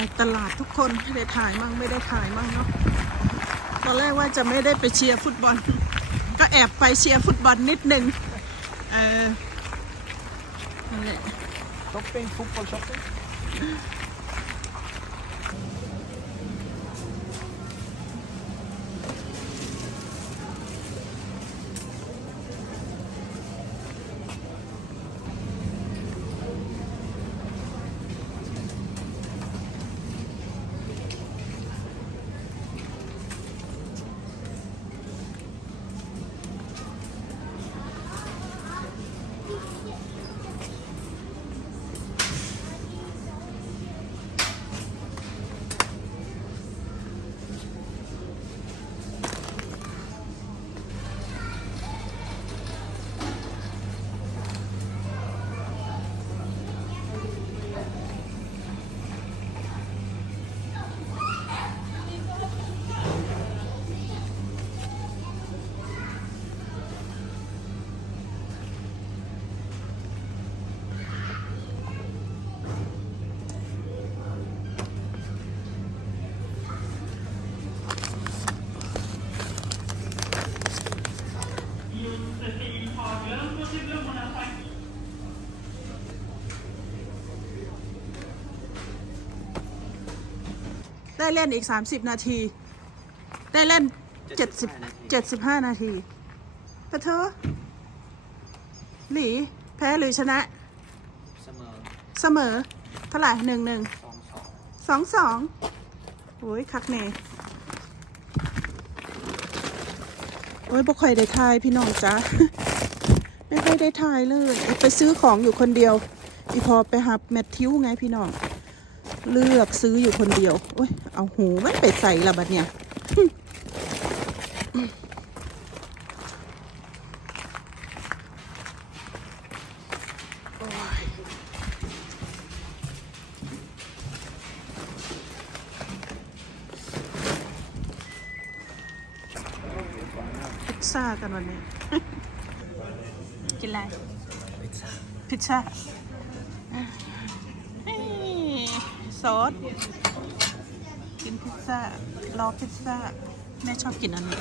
ายตลาดทุกคนได้ถ่ายมั่งไม่ได้ถ่ายมั่งเนาะตอนแรกว่าจะไม่ได้ไปเชียร์ฟุตบอล ก็แอบไปเชียร์ฟุตบอลนิดนึงเออนั่นแหละ Shopping, fotboll, เล่นอีก 30 นาที ได้เล่น 70 75 นาทีปะเธอหลีแพ้หรือชนะ เสมอเสมอเท่าไหร่หนึ่งหนึ่งสองสองสองสองโอ้ยคักเน่โอ้ยบ่ค่อยได้ทายพี่น้องจ้าไม่ค่อยได้ทายเลย ไปซื้อของอยู่คนเดียว อีพอไปหับแมททิวไงพี่น้อง เลือกซื้ออยู่คนเดียวโอ้ย เอาหูมันไปใส่ละบัดเนี่ยโอ้ยพิซซ่ากันวันนี้ กินอะไรพิซซ่าเอ้ยซอส กินพิซซ่ารอพิซซ่า แม่ชอบกินอันนี้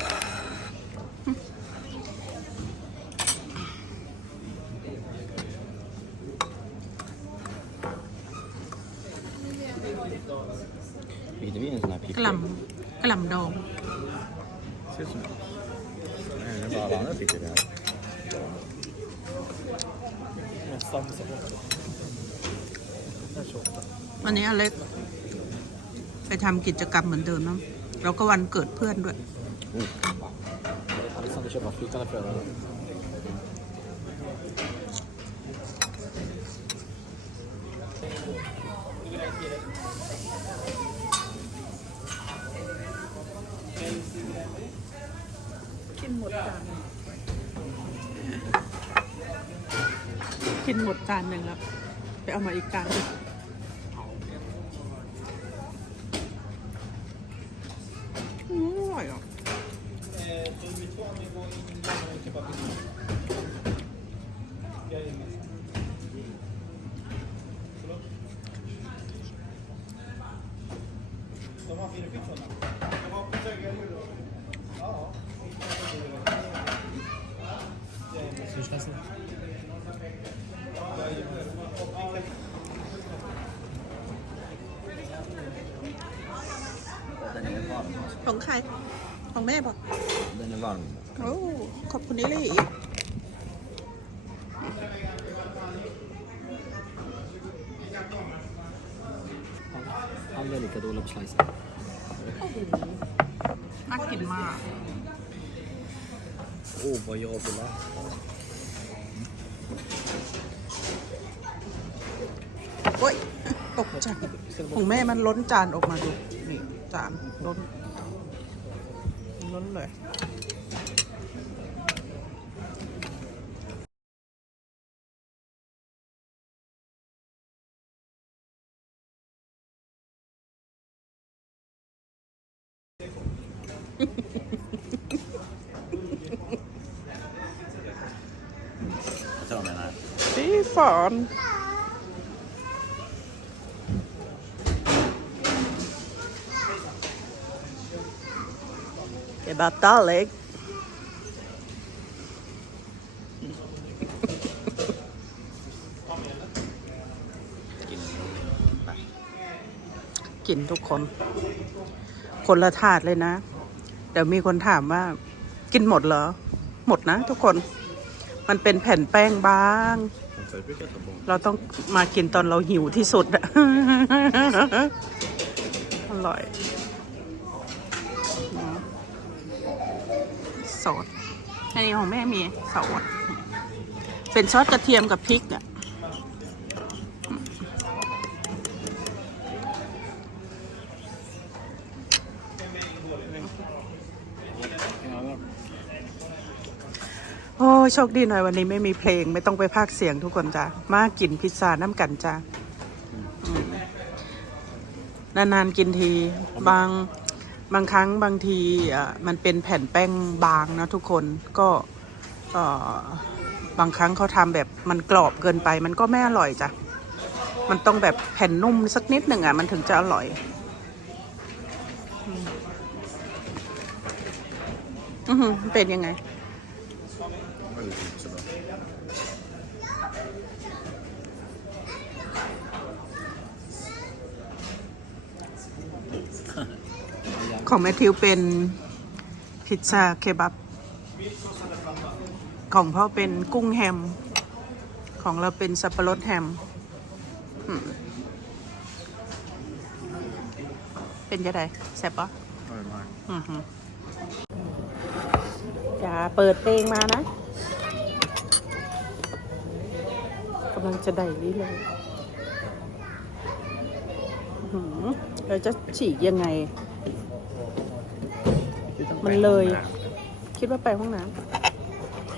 Vilket vi en sån här กล่ำกล่ำดอง Ser ut som... Nej, det är bara alla andra sitter där. Nästan så. วันนี้อเล็ก ไปทำกิจกรรมเหมือนเดิมเนาะแล้วก็วันเกิดเพื่อนด้วย กินหมดจานกินหมดจานหนึ่งแล้ว ไปเอามาอีกจานหนึ่งอืมอร่อยอะ Surströmming. Den är varm. ของใคร ของแม่บอก Den är varm. โอ้ขอบคุณนิลี่ Alla är lika dåliga på slicer. น่ากินมาก Åh, vad jag vill ha. โอ้ย ตกใจของแม่มันล้นจานออกมาดู นี่ จานล้น ล้นเลย ชอบไหมนะสีฟอนเก็บตล็ก กินนทุกคน คนละถาดเลยนะ เดี๋ยวมีคนถามว่า กินหมดเหรอ หมดนะทุกคน มันเป็นแผ่นแป้งบาง เราต้องมากินตอนเราหิวที่สุดอะอร่อยซอสอันนี้ของแม่มีซอสเป็นซอสกระเทียมกับพริกอะโอ้ย โชคดีหน่อยวันนี้ไม่มีเพลงไม่ต้องไปพากเสียงทุกคนจ้ะมากินพิซซ่าน้ำกันจ้ะนานๆกินทีบางบางครั้งบางทีอะมันเป็นแผ่นแป้งบางนะทุกคนก็เอ่อบางครั้งเขาทำแบบมันกรอบเกินไป มันก็ไม่อร่อยจ้ะมันต้องแบบแผ่นนุ่มสักนิดหนึ่งอะมันถึงจะอร่อยอืมอื้อหือเป็นยังไง Väldigt inte så bra. ของแมทธิวเป็นพิซซ่าเคบับ ของพ่อเป็นกุ้งแฮม ของเราเป็นสับปะรดแฮมอืมเป็นจะไดแซ่บปะ Oj, nej. อือหืออย่าเปิดเพลงมานะกำลังจะได้นี้เลยเราจะฉีกยังไง มันเลย คิดว่าไปห้องน้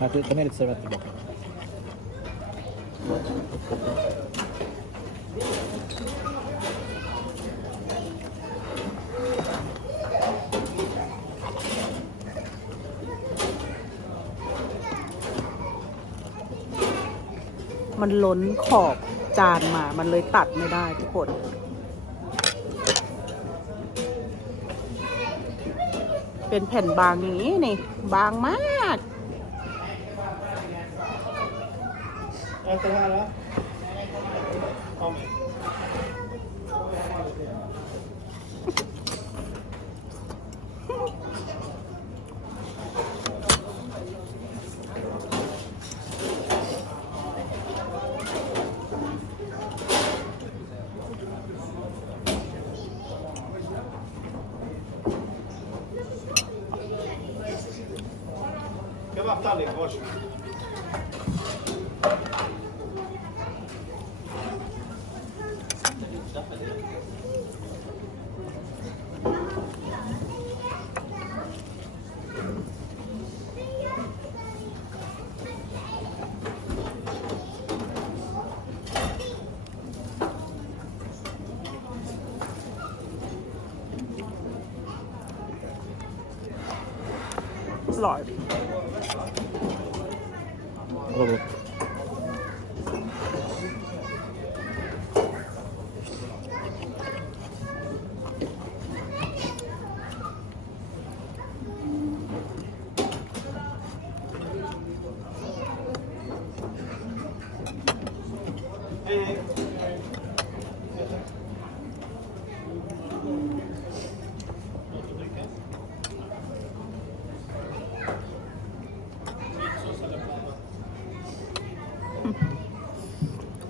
Ja, ta ta med lite servetter tillbaka. มันล้นขอบจานมา มันเลยตัดไม่ได้ทุกคน เป็นแผ่นบางอย่างนี้นี่ บางมาก Allt det här då? Kom. อร่อ ย Vad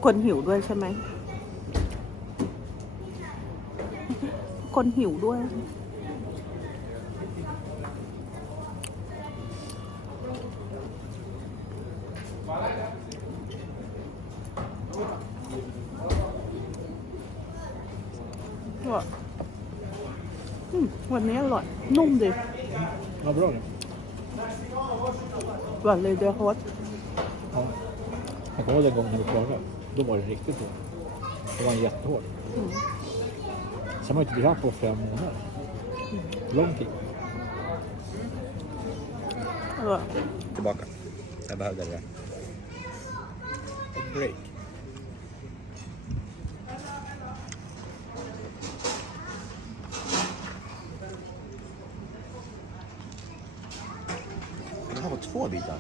คนหิวด้วยใช่ไหม คนหิวด้วยว่าอืมวันนี้อร่อย นุ่มดิ Vad bra det. หวานเลยเดียวฮอต Ja. Jag kommer ihåg den gången när vi provade. Då var det riktigt hårt. Det var en jättehård. Mm. Sen var inte vi här på fem månader. Lång tid. อร่อย Tillbaka. Jag behövde det. Ett break. bitar.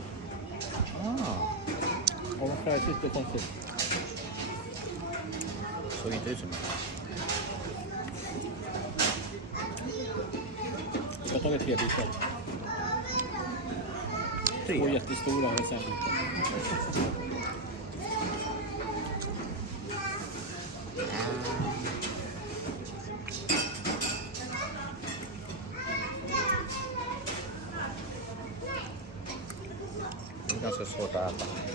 Ah, Och de skär superkonstigt. såg inte ut som det. Jag har tagit tre bitar. Två Tre? jättestora och sen lite. Det är ganska svårt att äta.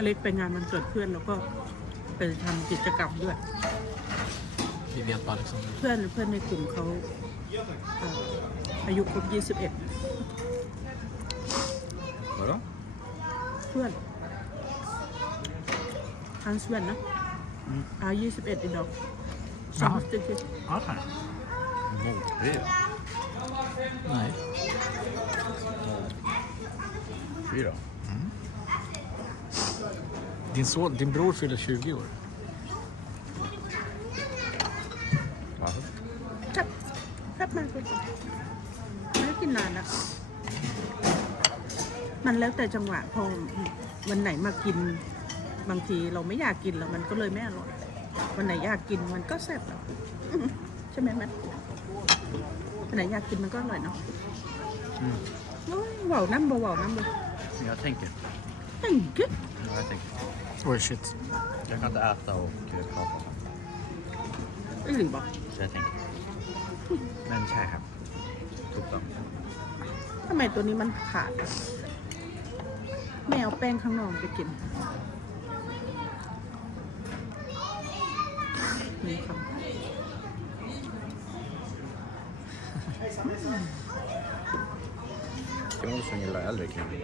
อเล็กไปงานมันเกิดเพื่อนแล้วก็ไปทำกิจกรรมด้วย Vi vet bara liksom. เพื่อนเพื่อนในกลุ่มเขาเอ่ออายุครบ21 Vadå? เพื่อนฮันสเวนนะอายุ21อีดอกสองสิบ Okej. Mordbrev? Nej. Fyra? Din, son, din bror fyller 20 år. Varför? ครับครับมาคุณไม่ได้กินนานนะมันแล้วแต่จังหวะพอวันไหนมากิน บางทีเราไม่อยากกินแล้วมันก็เลยไม่อร่อยวันไหนอยากกินมันก็แซ่บแล้วอื้อใช่ไหมมันวันไหนอยากกินมันก็อร่อยเนาะ Mm. โอ้ยเว่าน้ำบ่เว่าน้ำบ่ Jag tänker. ตั้ งกึ๊ก Ja, jag tänker. Oj shit. Jag kan inte äta och eh, prata. ไอ้หรือบอก Så jag tänker. Men ใช่ครับถูกต้องทำไมตัวนี้มันขาดอะไม่เอาแป้งข้างนอกไปกิน นี่ครับ Tim Olsson gillar äldre kvinnor.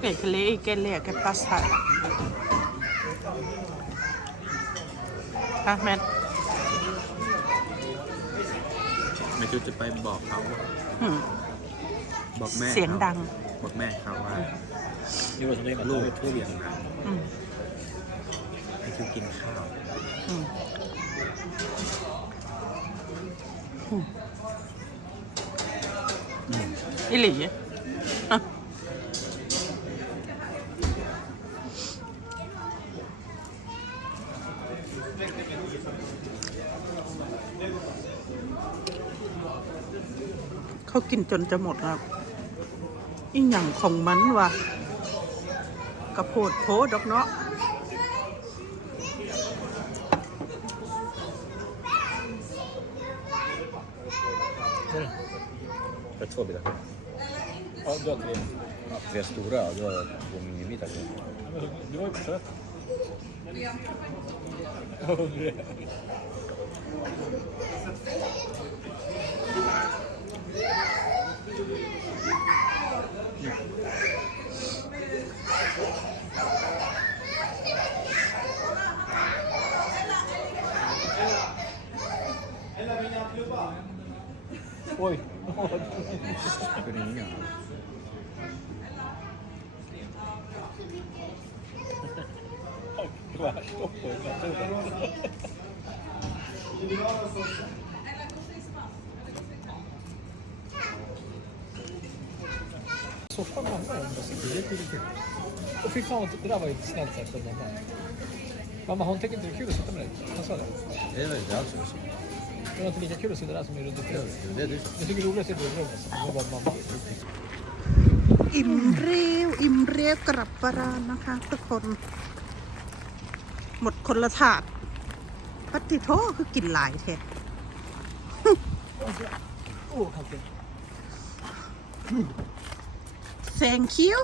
เกล็ดเละเกล็ดเละกับพาสต้าอะแมทไม่รู้จะไปบอกเขาบอกแม่เสียงดัง บอกแม่เขาว่า Det var som det med ลูกเรียน bitar. อืมให้ คือกินข้าวอืมอืมอืมอิหลีอะเขากินจนจะหมดแล้วอีหยังของมันวะกระโพดโพดอกเนาะ Är två bitar. Ja, du har tre. Ja, tre stora, du har två minibitar. Ja, Du var ju på trött. Jag var hungrig. Oj. Ska ringa. Tvärstopp på naturen. Soffan hamnar ändå så det är lite kul. Och fy fan, det där var ju inte snällt sagt av mamma. Mamma, hon tycker inte det är kul att sitta med dig. Hon sa det. Det är väl det alltså. Det var inte lika kul att sitta där som i runt omkring. Det är du. Jag tycker det är roligare att sitta i rummet. Det var bara mamma. อิ่มเร็วอิ่มเร็วกลับปรานนะคะทุกคน หมดคนละถาดปัตติโทคือกินหลายแท้ Åh, oh, kallt. thank you